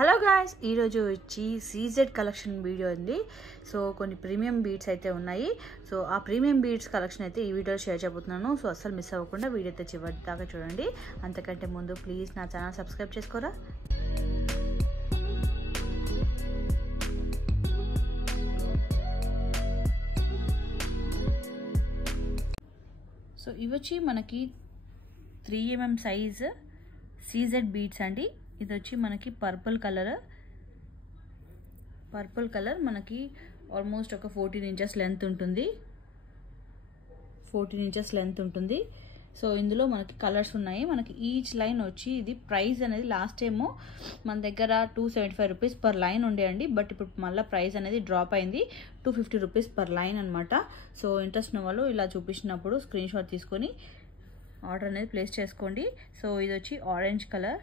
Hello guys, ఈరోజు వచ్చి CZ collection video ఉంది. సో కొన్ని ప్రీమియం బీడ్స్ అయితే ఉన్నాయి. సో ఆ ప్రీమియం బీడ్స్ కలెక్షన్ అయితే ఈ వీడియోలో షేర్ చేయబోతున్నాను. సో అస్సలు మిస్ అవ్వకుండా వీడియో అయితే చివరి దాకా చూడండి. అంతకంటే ముందు ప్లీజ్ నా ఛానల్ సబ్స్క్రైబ్ చేసుకోరా. సో ఇవి వచ్చి మనకి 3mm సైజ్ సీజెడ్ బీడ్స్ అండి. ఇది వచ్చి మనకి పర్పుల్ కలర్ మనకి ఆల్మోస్ట్ ఒక 14 ఇంచెస్ లెంత్ ఉంటుంది. 14 ఇంచెస్ లెంత్ ఉంటుంది. సో ఇందులో మనకి కలర్స్ ఉన్నాయి. మనకి ఈచ్ లైన్ వచ్చి ఇది ప్రైస్ అనేది లాస్ట్ టైము మన దగ్గర 275 రూపీస్ పర్ లైన్ ఉండేయండి. బట్ ఇప్పుడు మళ్ళీ ప్రైస్ అనేది డ్రాప్ అయింది, 250 రూపీస్ పర్ లైన్ అనమాట. సో ఇంట్రెస్ట్ ఉన్న వాళ్ళు ఇలా చూపించినప్పుడు స్క్రీన్ షాట్ తీసుకొని ఆర్డర్ అనేది ప్లేస్ చేసుకోండి. సో ఇది వచ్చి ఆరెంజ్ కలర్,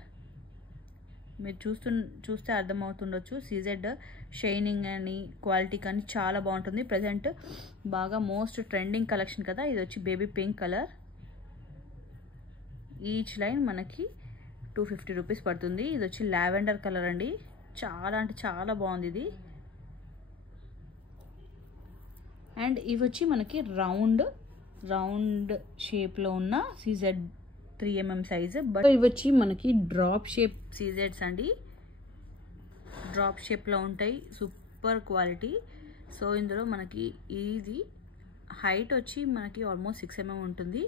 మీరు చూస్తే అర్థమవుతుండొచ్చు. సీజెడ్ షైనింగ్ అని క్వాలిటీ కానీ చాలా బాగుంటుంది. ప్రజెంట్ బాగా మోస్ట్ ట్రెండింగ్ కలెక్షన్ కదా. ఇది వచ్చి baby pink colour. Each line మనకి 250 రూపీస్ పడుతుంది. ఇది వచ్చి లావెండర్ కలర్ అండి. చాలా అంటే చాలా బాగుంది ఇది. అండ్ ఇవి వచ్చి మనకి రౌండ్ షేప్లో ఉన్న సీజెడ్ 3mm సైజు. బట్ ఇవి వచ్చి మనకి డ్రాప్ షేప్ సీజెడ్స్ అండి. డ్రాప్ షేప్లో ఉంటాయి, సూపర్ క్వాలిటీ. సో ఇందులో మనకి ఇది హైట్ వచ్చి మనకి ఆల్మోస్ట్ 6mm ఉంటుంది.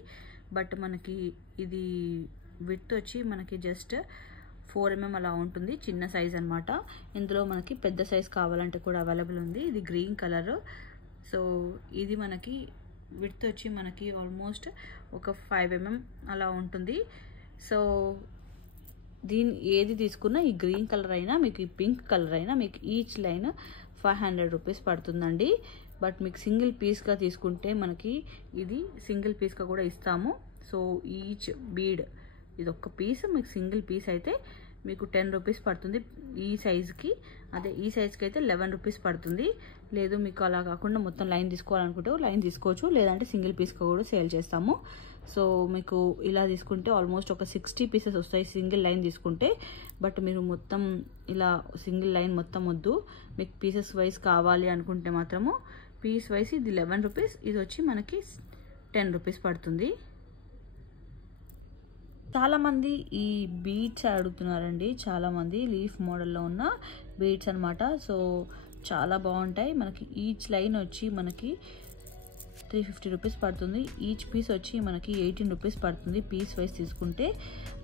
బట్ మనకి ఇది విడ్త్ వచ్చి మనకి జస్ట్ 4mm అలా ఉంటుంది, చిన్న సైజ్ అనమాట. ఇందులో మనకి పెద్ద సైజ్ కావాలంటే కూడా అవైలబుల్ ఉంది. ఇది గ్రీన్ కలర్. సో ఇది మనకి విడ్త్ వచ్చి మనకి ఆల్మోస్ట్ ఒక 5mm అలా ఉంటుంది. సో దీని ఏది తీసుకున్నా, ఈ గ్రీన్ కలర్ అయినా మీకు ఈ పింక్ కలర్ అయినా మీకు ఈచ్ లైన్ 500 రూపీస్ పడుతుందండి. బట్ మీకు సింగిల్ పీస్గా తీసుకుంటే మనకి ఇది సింగిల్ పీస్గా కూడా ఇస్తాము. సో ఈచ్ బీడ్ ఇది ఒక్క పీస్ మీకు సింగిల్ పీస్ అయితే మీకు 10 రూపీస్ పడుతుంది ఈ సైజుకి. అదే ఈ సైజుకి అయితే 11 రూపీస్ పడుతుంది. లేదు మీకు అలా కాకుండా మొత్తం లైన్ తీసుకోవాలనుకుంటే లైన్ తీసుకోవచ్చు, లేదంటే సింగిల్ పీస్గా కూడా సేల్ చేస్తాము. సో మీకు ఇలా తీసుకుంటే ఆల్మోస్ట్ ఒక 60 పీసెస్ వస్తాయి సింగిల్ లైన్ తీసుకుంటే. బట్ మీరు మొత్తం ఇలా సింగిల్ లైన్ మొత్తం వద్దు, మీకు పీసెస్ వైజ్ కావాలి అనుకుంటే మాత్రము పీస్ వైజ్ ఇది 11 రూపీస్, ఇది వచ్చి మనకి 10 రూపీస్ పడుతుంది. చాలామంది ఈ బీడ్స్ అడుగుతున్నారండి. చాలామంది లీఫ్ మోడల్లో ఉన్న బీడ్స్ అనమాట. సో చాలా బాగుంటాయి. మనకి ఈచ్ లైన్ వచ్చి మనకి 350 రూపీస్ పడుతుంది. ఈచ్ పీస్ వచ్చి మనకి 18 రూపీస్ పడుతుంది పీస్ వైజ్ తీసుకుంటే.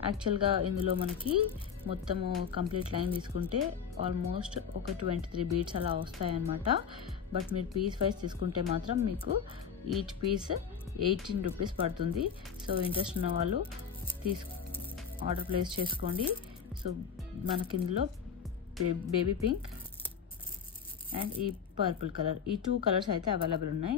యాక్చువల్గా ఇందులో మనకి మొత్తము కంప్లీట్ లైన్ తీసుకుంటే ఆల్మోస్ట్ ఒక 23 బీడ్స్ అలా వస్తాయన్నమాట. బట్ మీరు పీస్ వైజ్ తీసుకుంటే మాత్రం మీకు ఈచ్ పీస్ 18 రూపీస్ పడుతుంది. సో ఇంట్రెస్ట్ ఉన్న వాళ్ళు ఆర్డర్ ప్లేస్ చేసుకోండి. సో మనకి ఇందులో బేబీ పింక్ అండ్ ఈ పర్పుల్ కలర్, ఈ 2 కలర్స్ అయితే అవైలబుల్ ఉన్నాయి.